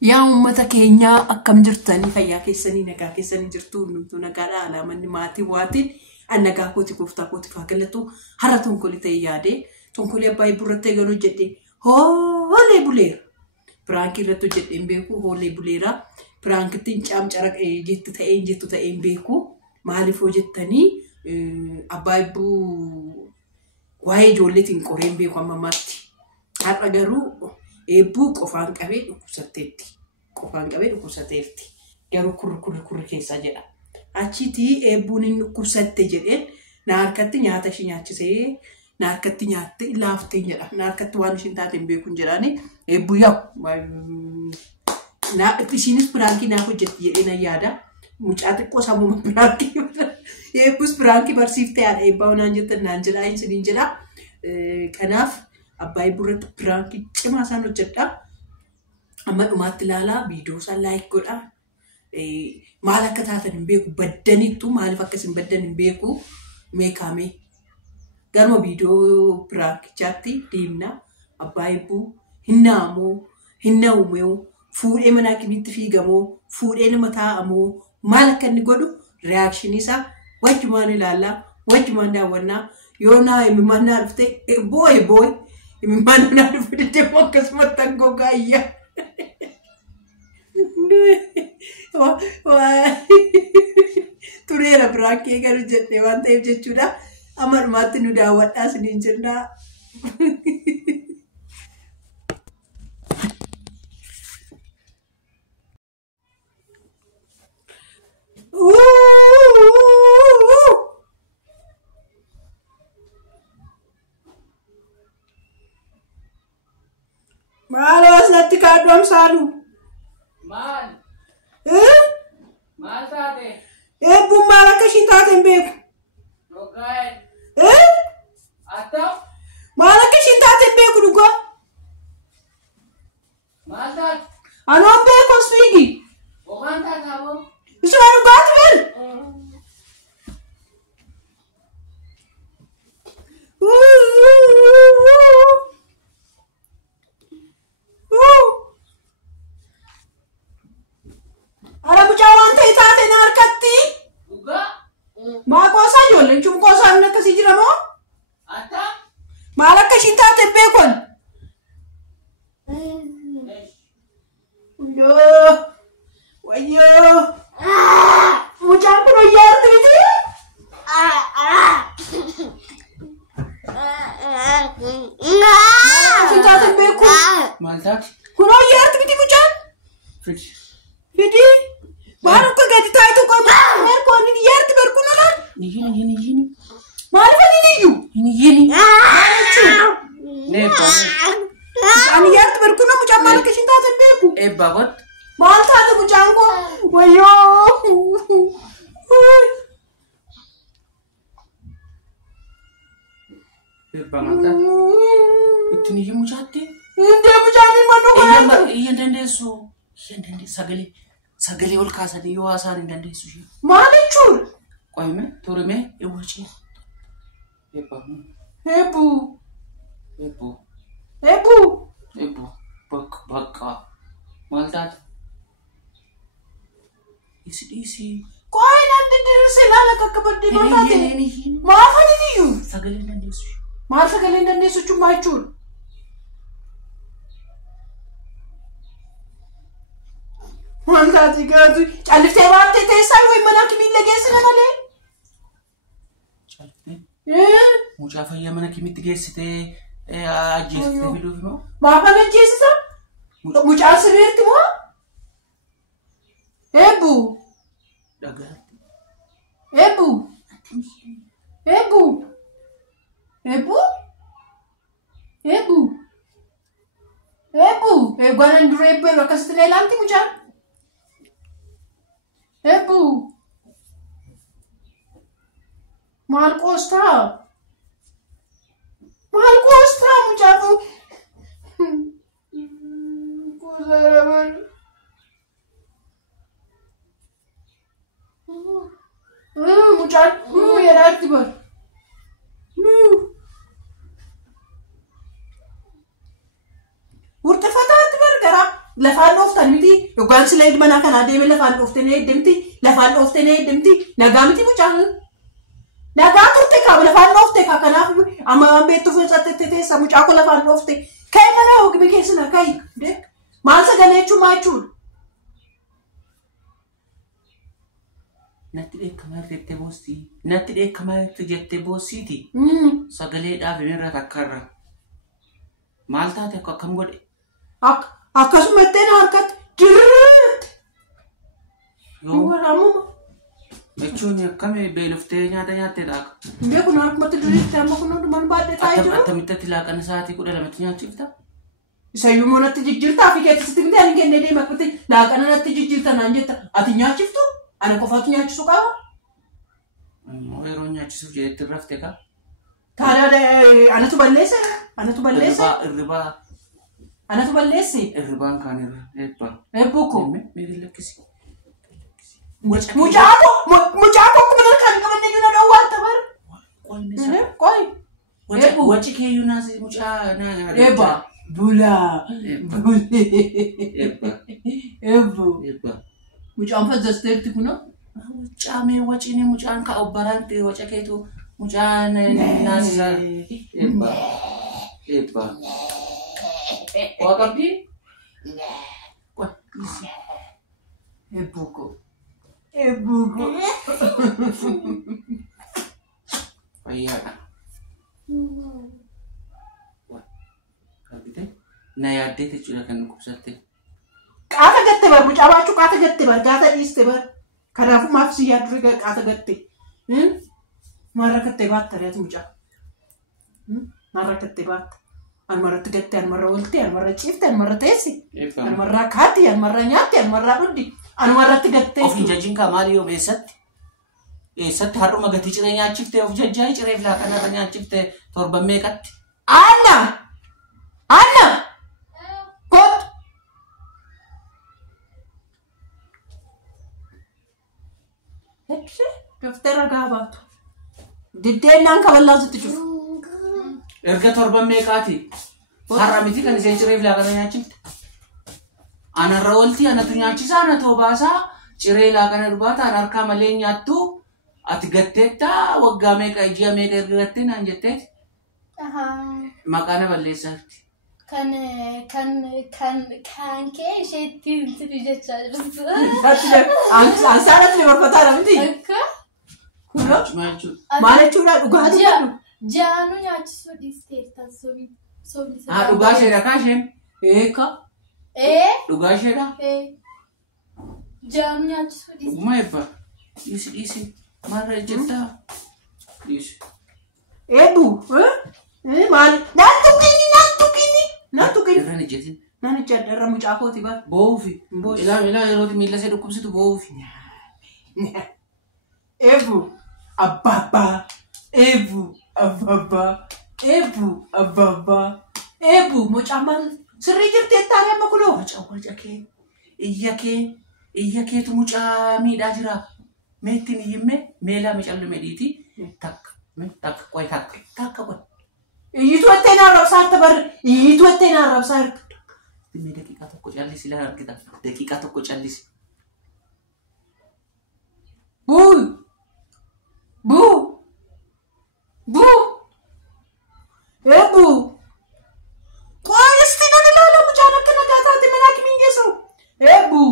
Yaa uummata keenyaa akkam jirtanii fayyaa keessanii nagaa keessanii jirtu hundumtuu nagaadha alaamanni maatii waatiin annagaa kooti gooftaa kooti faagalatu har'a tonkolii ta'e yaade tonkolii abbaa burrattee galuu jedhe hoolee buleera piraanki irratti hojjedheen beeku hoolee buleera piraankitiin caamcara jettu ta'een beeku maaliif hojjettanii abbaa ibbuu waa'ee ijoolleetiin qoreen beeku amma maatti har'a garuu eebbuu qofaan qabee dhukkubsatteetti. Qofaan qabee dhukkubsatteetti. Garuu kurri keessa jedha. Achiitii eebbuun inni dhukkubsatte jedheen na harkatti nyaata ishee nyaachisee na harkatti nyaatte laaftee jedha. Na harkatti waan isheen taate hin beeku hin jedhaani eebbuu yaa'u. Ishiinis piraankii naaf hojjetti jedhee na yaada. Mucaa xiqqoo sammuu piraankii. Eebbuus piraankii barsiiftee haadha eebbaa naan jettan naan jedhaa hin jedhaa. Kanaaf abbaa burratti piraanki cimaa isaan hojjedha. Amma dhumaatti ilaalaa viidiyoo isaan laayik godha. Maal akka taatan hin beeku baddanittu maaliif akkas hin baddan hin beeku meeqaamee. Garuma viidiyoo piraankichaatti deemna abbaa ibbuu hin naamoo hin naawumoo fuudhee mana kimitti fiigamoo fuudhee nama taa'amoo maal akka inni godhu reaakshinii isaa wajjumaan ilaalaa wajjumaan daawwannaa yoo naa himimaan naa dhufte booy himimaan naa dhufu deddeebi'u akkasumatti angoo gaayyaa. Tureera piraankii garuu jedhee waan ta'eef jechuudha. Amma dhumaatti nu daawwadhaa isiniin jennaa. Maal asirratti kaaddoom saalu? Maal? Maal taate? Eebbuun maal akka isheen taate hin beeku. Dhugaayi. Attam? Maal akka isheen taate hin beeku dhugaa. Maal taate? Anoon beeku as fiigi. Okaan taataa moo? Ishuma dhugaati bal. Ara mucaa waan ta'e taate na harkatti. Dhugaa? Maa qoosaa ijoolleen cunqoosaa inni akkasii jira moo? Attam? Maal akka isheen taate hin beekon. Wayyoo. Mucaan kun wayyaa arti miti? Isheen taate hin beeku. Maal taate? Kun wayyaa arti miti mucaan? Fidi. Fidi? Waan akka gadi taa'e tokko merkoon ni yaarti berkuun ala? Yini. Maaliif ani niyyuu? Yini. Ani yaarti berkuun mucaan maal akka isheen taate hin beeku. Eebbaa god. Maal taate mucaan koo? Wayyoo. Eebbaa maal taate? Ittiin iyyuu mucaatti? Indee mucaan hin mannu kana. Iyyan dandeessu. Sagalee ol kaasanii yoo haasaan hin dandeessu ishee. Maal jechuudha? Qoyime turime ewwachii. Eebbaa. Eebbuu. Bakka. Maal taate? Dhiisi. Qoy namni dirse laala akka baddee maal taate? Maaf ani niyyuu? Sagalee hin dandeessu. Maal sagalee hin dandeessu jechuun maal jechuudha? Maal taate gaatu calliftee baattee teessaa wayi mana kimiin geessina malee? Calliftee? Mucaa fayyaa mana kimitti geessitee ajjeessitee fiduuf moo? Maaf ana ajjeessisa? Mucaa sirreetti moo? Eebbuu. Dhagaatti. Eegwanan dura eebbuu akkasitti na ilaalti mucaan. Eebbuu. Maal qoostaa mucaa kun? Kuusaaraman. Mucaan jedhaatti bar. Urte fataatti bar gara lafaan dhooftan miti yookaan sila ilmanaa kanaa deeme lafaan dhooftanii eeddamti nagaa miti mucaan nagaa turte kaa lafaan dhoofte kaa kanaaf amma waan beektuuf hin teessa mucaa ko lafaan dhoofte ka'e mana hoogime keessina ka'e maal sagalee jechuun maa jechuudha. Natti dheekkamaa jettee boossiiti. Sagalee dhaabinirra takkarra. Maal taate akkam godhe? Akkasuma ittiin harkatti dirriitti. Waraamuma. Jechuun akkami beeloftee nyaata nyaattee dhaaka? Beekun harkumatti dirriitti amma kun hundumaan baadhee taa'ee jiru. Attamitti laaqana sa'aatii 12 nyaachifta? Isayyuu moo natti jijjiirtaa fi keessatti miti ani kennee deema akkatti laaqana natti jijjiirta naan jetta. Ati nyaachiftu? Ana qofaatu nyaachisu qaba? Yeroo nyaachisuuf jedhetti rafte kaa? Taadhaa anatu balleesse? Irribaa. Anatu balleesse? Irribaan kaan irra. Eebboo koo? Meerii lakkisi. Mucaa koo kuma kan qabannee jiru na waan tabar. Qoy. Waci keeyyuu naasi mucaa naa. Eebba. Bulaa. Eebba. Mucaan fazzasteerti kunoo? Mucaa wacini mucaan ka obbaraan ta'e waca keetu mucaan naasisaa. Eebba. Waa qabdi? Eebbuko. Fayyaadha. Qabdite? Na yaaddee jechuudha kan nuqubsatte. Qaata gatte bar mucaa baachuu qaata gatte bar gaata dhiiste bar. Kanaafuu maaf si yaaddu qaata gatte. Maarra gatte baatta reetu mucaa. Maarra gatte baatta. Almarratti gatte almarra olti almarra ciifte almarra teessi. Almarra kaatti almarra nyaatti almarra dhundi. Almarratti gatte. Of hin jajjiin kaa maali yoo eessatti? Eessatti har'uma gatii ciree nyaachifte of jajjaa cireef laaqanarra nyaachifte torban meeqatti? Anna! Kot! Hebse? Doftera gaabaatu. Diddeenaan kaballaan sitti cufu. Erga torban meeqaati? Har'a miti kan isheen cireef laaqana nyaachifte. Anarra olti anatu nyaachisa anatu obaasaa ciree laaqana durbaata an harkaa malee nyaattu ati gatteetta waggaa meeqa ji'a meeqa erga gattee naan jetteeti. Maqaana balleessaatti. Kan kee isheetti intiri jechaa jirtu. Ansaanatti barfataadha miti. Maal jechuudha dhugaatii jedhu. Jaanu nyaachisuu dhiisteetta soomisa. Dhugaa isheedha kaa isheen? Eeka. Dhugaa isheedha? Jaanu nyaachisuu dhiisteetta. Dhuguma eebba. Dhiisi. Maarra ejjettaa? Dhiisi. Eebbu. Maali? Naan tuqini. Irraan ejjetin. Naan ejjedha irra mucaa kooti bara. Boofi. Ilaa yeroo miila ishee dhukkubsitu boofi. Eebbu. Abbaabaa. Eebbu mucaa maal sirrii jirtee taane amma kunoo. Waca kee. Iyya keetu mucaa miidhaa jira. Meettiin iyyimme meelaa micallu medhiiti. Takka qoy. Iyyitu ettee naarrabsaa harta barre. Iyyitu ettee naarrabsaa harta. Mee daqiiqaa tokko callisi laa argita. Daqiiqaa tokko callisi. Buu. Eebbu. Qoy isti nan ilaala mucaan akka nagaa taate mana kimiin geessu. Eebbu.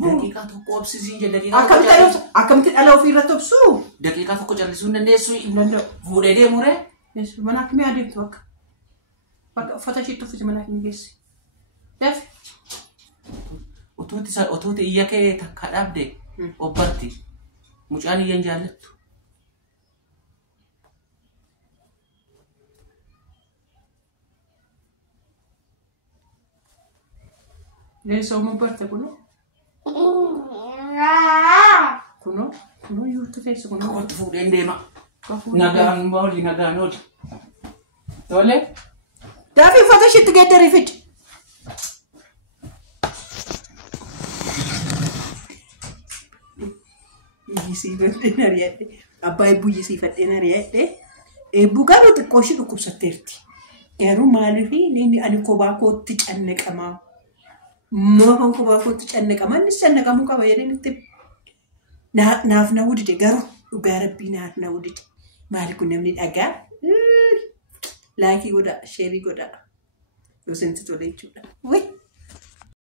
Daqiiqaa tokko obsisiin jedha. Akkamitti dhala ofii irratti obsuu? Daqiiqaa tokko callisuu hin dandeessu. Hin danda'u. Fuudhee deemuree? Mana akkamii adeemtu akka? Uffata isheetti uffise mana akkamii geessi? Daf? Otooti iyya kee takka dhaabde obbatti. Mucaan iyyan jaallattu. Leessoo mubbarte kunoo? Kunoo yuutu teessu kunoo? Kootu fuudheen deema. Nagaan ooli. Tole? Daafii uffata isheetti geeddarii fidi. Iyyisiifadheen ari'adhe. Abbaa eebbuu iyyisiifadheen ari'adhe. Eebbuu garuu xiqqoo ishee dhukkubsatteerti. garuu maaliif inni ani kophaa kootti cannaqamaa mooban kophaa kootti cannaqamaa inni cannaqamuu qaba jedheen itti naaf na wudide garuu dhugaa rabbii naaf na wudide maali kun namni dhagaa laakii godha sheerii godha yoo senti tole jechuudha.